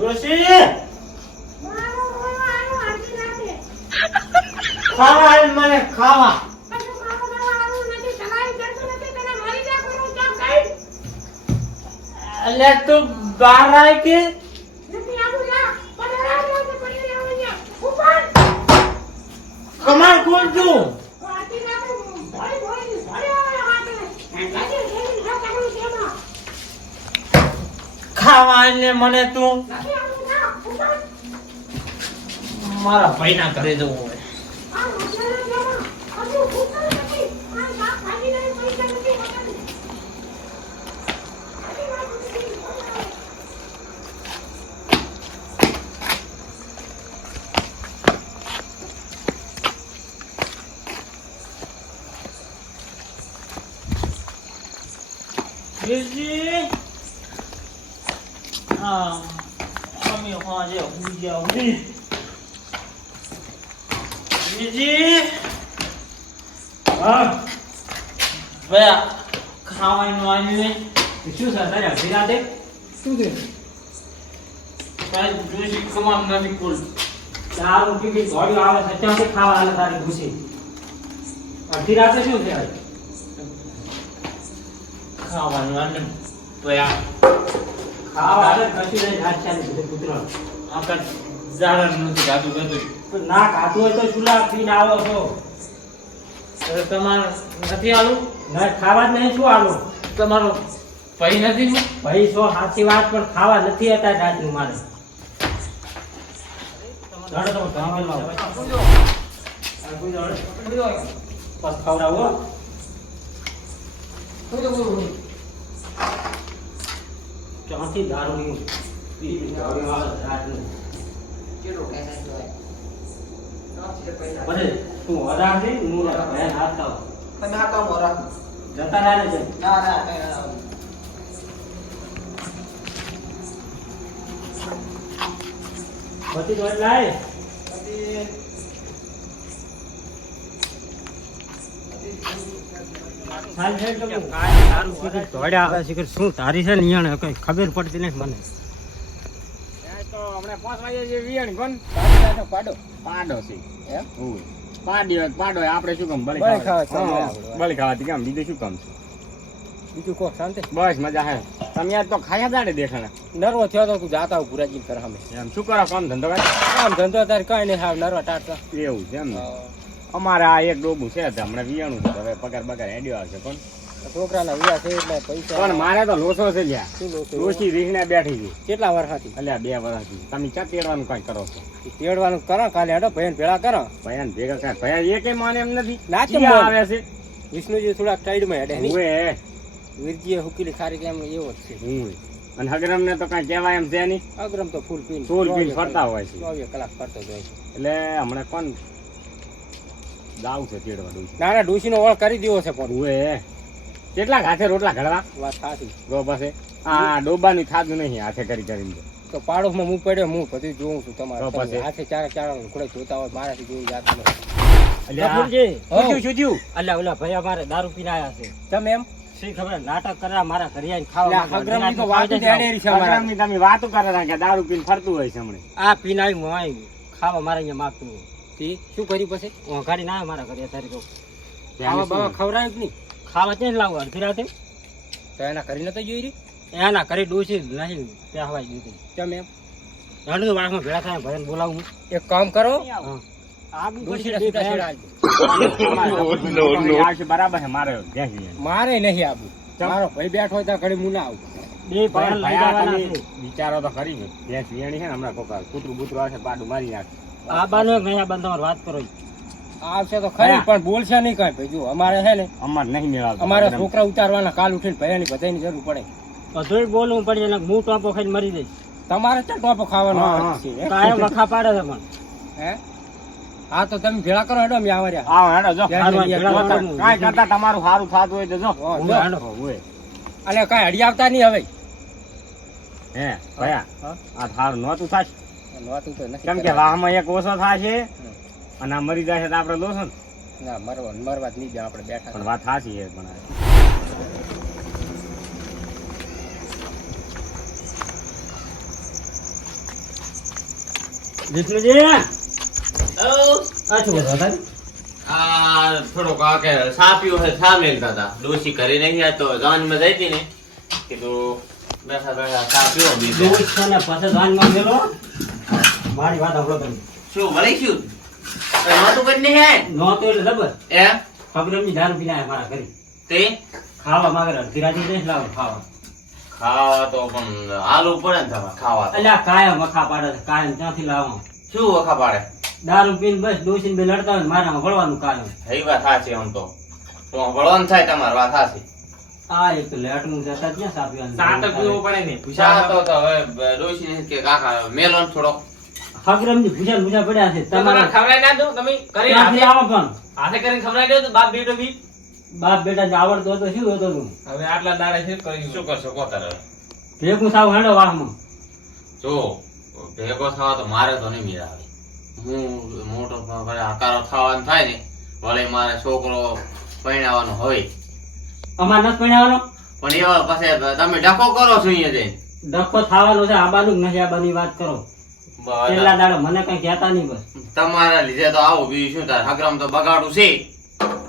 ડોશી ખાવા આલ મને ખાવા એટલે તું બહાર આય કે કમાલ કોણ છું ખાવા આલ ને મને તું મારા ભાઈ ના ઘરે જવું હોય ખાવાનું આવ્યું શું છે તારે ભેગા દે શું છે તારી જોઈ કમાન નથી કુલ ચાર રૂપિયા ઘોડી આવે છે ત્યાંથી ખાવા હાલે તારી ઘૂસી અડધી રાતે શું છે ખાવાનું અને ભયા ખાવા હાલે કશું નહીં હાથ ચાલી બધે કૂતરો આખા જાણ નથી ખાધું બધું ના ખાધું હોય તો ચૂલા પીને આવો છો તમારે નથી આલું ના ખાવા જ નહીં શું આલું તમારો ભાઈ નથી ભાઈ છો સાચી વાત પણ ખાવા નથી હતા રાતનું મારે બસ ખવડાવો ચાંથી દારૂ રાતનું પછી તું હરા છે હું ભયાન હાથતા તમે આ કામ હરા જતા ના છે ના બધી દોડ લાય શું તારી છે ને કઈ ખબર પડતી નથી મને તો હમણાં 5 વાગે જે વિયણ કોણ પાડો છે એમ પાડો આપણે શું કામ બળી ખાવાથી કામ બીજું શું કામ છે બીજું કો શાંતિ બસ મજા હે તમે યાર તો ખાયા દાડે દેખાણા નરવો થયો તો તું જાતા પુરાજી કર હમે એમ શું કરો કામ ધંધો કામ ધંધો તાર કઈ નહીં હાવ નરવા ટાટતા એવું છે એમ ને અમારે આ એક ડોબું છે હમણાં વિયાણું છે હવે પગાર હેડ્યો આવશે પણ છોકરાના વિયા છે એટલે પૈસા પણ મારે તો લોસો છે લ્યા લોસી રીંગણા બેઠી છે કેટલા વર્ષથી અલ્યા 2 વર્ષથી તમે ચા તેડવાનું કઈ કરો છો તેડવાનું કરો કાલે હેડો ભયન ભેળા કરો ભયાન ભેગા કાંઈ ભયા એકે માને એમ નથી ના કેમ આવે છે વિષ્ણુજી થોડાક ટાઈડમાં હેડે ઓએ વીરજીએ હુકીલી ખારી કેમ એવો જ છે અને હગરમ ને તો કઈ કહેવાય એમ છે નહીં અગ્રમ તો ફૂલ પીન ફરતા હોય છે 24 કલાક ફરતો જ હોય છે એટલે હમણાં કોણ દાવ છે તેડવા ડોસી નાના ડોશીનો ઓળ કરી દેવો છે પણ ઓએ કેટલા હાથે રોટલા ઘડવા વાત સાચી ગો પાસે આ ડોબાની થાતું નહીં હાથે કરીને તો પાડોશમાં હું પડ્યો હું બધું જોઉં છું તો તમારે પછી? હાથે ચાર ઘોડે જોતા હોય મારાથી જોઈ જાતું નથી અલ્યા ઓલા ભાઈ અમારે દારૂ પીને આયા છે તમે એમ શી ખબર નાટક કરવા મારા ઘરે આવીને ખાવા હગરમની તો વાત જ હેડેરી છે અમારા. હગરમની તમે વાતો કરે કે દારૂ પીને ફરતું હોય છે હમણાં આ પીને આવ્યું હું આવી ખાવા મારે અહીંયા માગતું તી શું કર્યું પછી હું ગાડી ના આવે મારા ઘરે અત્યારે કહું ખાવા બાવા ખવડાવ્યું કે નહીં ખાવા ક્યાં લાવું અડધી રાતે તો એના કરીને તો જોઈ રહી એના ઘરે ડોસી નહીં ત્યાં હવાઈ દીધી તમે એમ હંડું વાળમાં ભેળા થાય ભજન બોલાવું હું એક કામ કરો આ ડોશીને છૂટા છેડા આપજો. આવશે બરાબર છે મારે મારે નહીં આવું મારો ભાઈ બેઠો હોય ત્યાં ઘડી હું ના આવું બે ભાઈ લઈ જવાના છે વિચારો તો ખરી છે ભેંસ વિયાણી છે ને હમણાં કોક કૂતરું બૂતરું આવશે પાડું મારી નાખે આ બાનો ગયા બંધ તમારે વાત કરો આવશે તો ખરી પણ બોલશે નહીં કઈ ભાઈ જો અમારે છે ને અમારે નહીં મેળવતો અમારે છોકરા ઉતારવાના કાલ ઉઠીને ભયાની બધાની જરૂર પડે બધું બોલવું પડે એટલે હું ટોપો ખાઈને મરી જઈશ તમારે ક્યાં ટોપો ખાવાનો હા, આવે છે, હે? કાયમ વખા પાડે છે પણ હે હા તો તમે ભેળા કરો હેડો અમે આવ્યા આવો હેડો જો ત્યાં જઈએ, ભેળા જોતા. કરો. કાંઈ કરતા તમારું સારું થતું હોય તો જો જો. ઓય. અલે કઈ હડી આવતા નહીં હવે હે ભયા હા? આ થારું નહોતું થશે નહોતું તો નથી કેમ કે કરાયું. વાહમાં એક ઓછો થશે અને આ મરી જાય છે તો આપણે લોસો ને ના મરવા જ નહીં જાય આપણે બેઠા પણ વાત સાચી છે પણ આ. વિષ્ણુજી ઓ આ શું કરો તારી આ થોડોક આ કે સા પીવો છે સા મેલતા હતા ડોસી ઘરે નહીં આ તો જાનમાં જઈ હતી ને કીધું બેઠા બેઠા સા પીવો બીજો દોસ્ત ને પછી જાનમાં ગયેલો મારી વાત સાંભળો તમે શું વળી શું નહોતું કરીને હે નહોતું એટલે જબર એ ખબરમની દારૂ પીને આયા મારા ઘરે તે ખાવા માંગે અડધી રાતે નહીં લાવો ખાવા ખાવા તો પણ આલુ પડે ને તમારે ખાવા તો. અલ્યા કાયમ વખા પાડે છે કાયમ ક્યાંથી લાવો શું વખા પાડે દારૂ પીને બસ ડોસીને બે લડતા હોય ને મારામાં વળવાનું કાયમ એ વાત સાચી આમ તો વળવાનું થાય તમારી વાત સાચી આ એક લેટનું જતા ક્યાં સાપ્યું સાત પીવો પડે ને સા તો હવે ડોસી કે કાકા મેલો ને થોડોક ખબરમની ભૂજા ભૂજા પડ્યા છે તમારે તમારા ખવડાવી ના દો તમે કરી ક્યાંથી હાથે લાવો પણ હાથે કરીને ખવડાવી દો તો બાપ બેટો બી બાપ બેટા ને આવડતું હતું શું હતું તું હવે આટલા દાડા છે કરી શું કરશો કોતર ભેગું સાવ હેડો વાહમાં જો ભેગો થવા તો મારે તો નહીં મેળ આવે હું મોટો આકારો થવાનો થાય ને વળી મારે છોકરો પરણાવવાનો હોય અમારે નથી પીણાવાનો પણ એવા પછી તમે ડખો કરો છો અહીંયા જઈને ડખો થવાનો છે આબાનું કે નથી આબાની વાત કરો છેલ્લા દાડો મને કઈ કહેતા નહીં બસ તમારા લીધે તો આવું બીજું શું થાય હગરામ તો બગાડું છે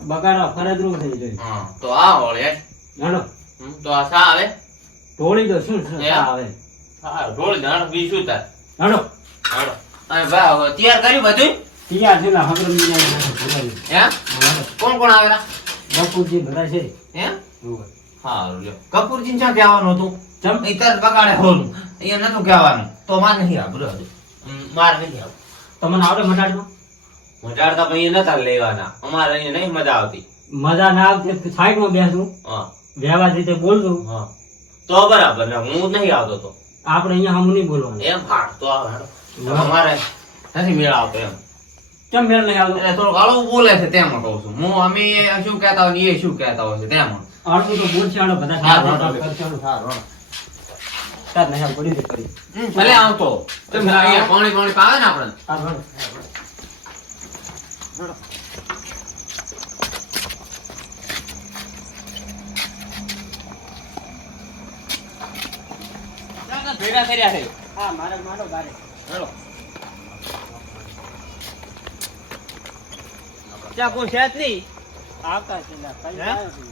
બગાડવા ફરજરૂપ થઈ જાય હા તો આ હોળે હેડો તો આ શા આવે ઢોળી દો શું એમ? આવે હા ઢોળ જાણ બીજું શું થાય હેડો હાલો અને બા તૈયાર કર્યું બધું તૈયાર છે ને હબરમજી હે કોણ કોણ આવેલા બપુરજી બધા છે હે હારું લ્યો કપૂરજી ક્યાં કહેવાનું હતું ચમ એ તરત બગાડે હોલું અહીંયા નતું કહેવાનું તો માર નહીં આવું માર નહીં આવું તમને આવડે મટાડમાં મટાડતા પણ અહીંયા નતા લેવાના અમારે અહીંયા નહીં મજા આવતી મજા ના આવતી સાઈડમાં બેસું હા વ્યવહાર રીતે બોલતું હા તો બરાબર ને હું નહીં આવતો તો આપણે અહીંયા હમ નહીં બોલવાનું એમ હા તો આવે હેડો. અમારે નથી મેળ આવતો એમ કેમ મેળ નહીં આવતો એટલે થોડુંક હળવું બોલે છે તેમાં કહું છું હું અમે શું કહેતા હોય ને એ શું કહેતા હોય છે તેમાં અડધું તો બોલશે હાલો બધા હા, સાથે હા, કરશે હાલો. તાર નહીં આવ પડી દે કરી ભલે આવતો તેમ અહીંયા પાણી પાણી પાવે ને આપણે હાલો, હાલો. ભેગા કર્યા છે હા મારે મારો બારે હેલો ચા કોઈ છે જ નહીં આવતા છે લા, ખાલી હે? આવ્યો છું.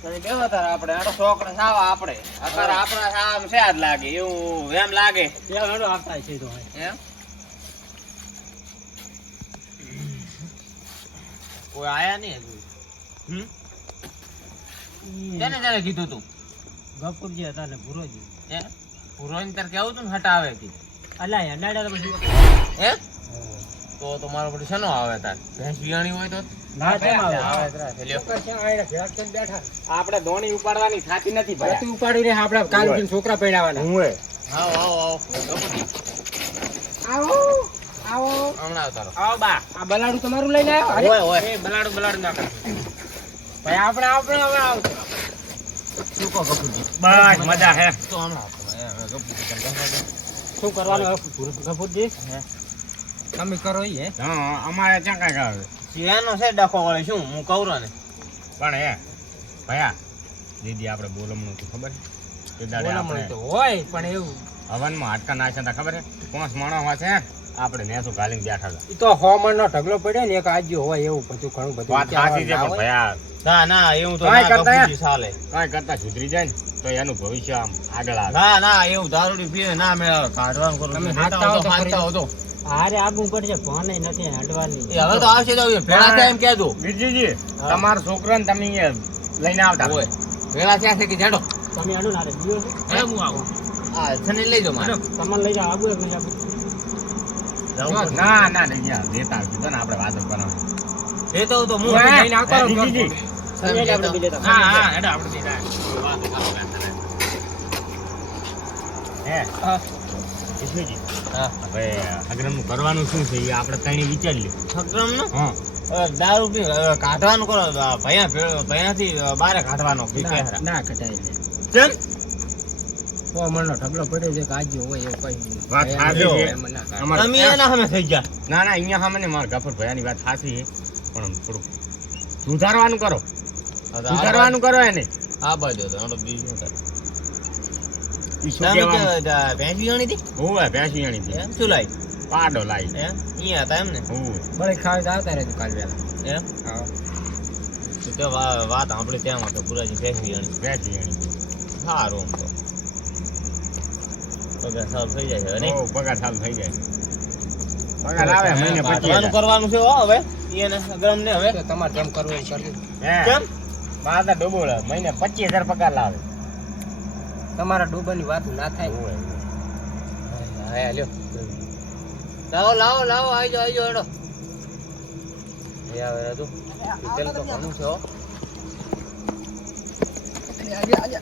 તમે બેહો તાર આપણે આડો છોકરા સાવા આપણે અત્યારે આપણા સાવા છે જ લાગે એવું એમ લાગે ત્યાં હેડો આવતા છે તો એમ કોઈ આયા નહીં હજુ તેને તેને કીધું તું ગફુરજી હતા ને ભુરોજી હે પુરોહિત તાર કેવું તું ને હટાવે કીધું અલા હેડાડ્યા તો પછી હે તો મારો બધું શેનો આવે તાર ભેંસ વિયાણી હોય તો ના કેમ આવે આપણે દોણી ઉપાડવાની થાતી નથી ભાઈ ઉપાડી રે આપણે કાલ ઉઠીને છોકરા પૈણાવાના આવો આવો આવો આવો આવો હમણાં આવતારો આવો બા આ બલાડું તમારું લઈને આવ્યો ઓય ઓય એ બલાડું ના કર ભાઈ આપણે હવે આવશે શું કહો કપૂરજી બસ મજા હે તો હમણાં શું કરવાનું ગફુરજી તમે કરો ઈ હા અમારે ત્યાં કાંઈક આવે શિયાનો છે ડખો વળે શું હું કહું ને પણ હે ભયા દીદી આપણે બોલમણું તો ખબર છે દાડે આપણે તો હોય પણ એવું હવનમાં હાડકા નાખ્યા હતા ખબર છે 5 માણસ છે આપણે નેસું ગાલીને બેઠા હતા ઈ તો હોમણ નો ઢગલો પડ્યો ને એક આજ્યો હોય એવું બધું ઘણું બધું વાત સાચી છે પણ ભયા ના એવું તો કાંઈ કરતા કપૂરજી ચાલે કાંઈ કરતા સુધરી જાય ને તો એનું ભવિષ્ય આમ આગળ આવે ના એવું દારૂડી પીવે ના મેં કાઢવાનું કરું તમે હાંચતા હો તો હાંચતા હો તો હારે આગું પડશે ભણે નથી હડવાની એ હવે તો આવશે તો ભેળા થાય એમ કહેજો વિરજીજી તમારા છોકરાને તમે લઈને આવતા ઓય ભેળા થયા છે કે જાડો તમે આનું નારે દિયો છે હે હું આવું હા થને લઈ જાઓ મારે તમને લઈ જાવ આગું એક નહીં આગું ના ના નહીં યાર દેતા આવજો તો ને આપણે વાતો કરવાની એ તો હું લઈને આવતા રહો. વિરજીજી તમે જ આપણે બી લેતા હા હા હેડો આપણે બેટા વાતો કરો હે વિષ્ણુજી હા હવે અગ્રમનું કરવાનું શું છે એ આપણે કઈ વિચારી લે અગ્રમનું હા દારૂ પી કાઢવાનું કરો ભયાથી બારે કાઢવાનો ના કટાઈ લે ચલ હોમણ નો ઢગલો પડ્યો છે કે આજ્યો હોય એવું કઈ વાત સાચી છે. અમારે તમે એના સામે થઈ ગયા ના ના અહીંયા સામે ને મારા ગફર ભયાની વાત સાચી છે પણ થોડું સુધારવાનું કરો એને આ બાજુ તો બીજું ઈ શું તમે કહેવાનું? કે ભેંસ વિયાણી હતી હોવે ભેંસ વીણી હતી. એમ શું લાઈ પાડો લાઈ. એમ અહીંયા હતા એમ ને હોવે. બળે ખાવી તો આવતા રહેજો કાલ વેલા. એમ હા. તો તે વાત આપણે ત્યાં હતો પુરાજી ભેંસ વિયાણી ભેંસ વીણી. સારું આમ તો પગાર સાફ થઈ જાય છે નહીં હો, પગાર ચાલુ થઈ જાય. પગાર આવે મહિને 25,000. કાઢવાનું કરવાનું છે હો હવે એને ગરમ ને હવે તો તમારે જેમ કરવું એમ કરજો. હે. કેમ મારા તો ડૂબો લે. મહિને 25,000 પગાર લાવે. તમારા ડૂબાની વાત ના થાય. હોવે. હા લ્યો લાવો આવજો હેડો એ આવે તું તેલ તો ઘણું છે હો આજે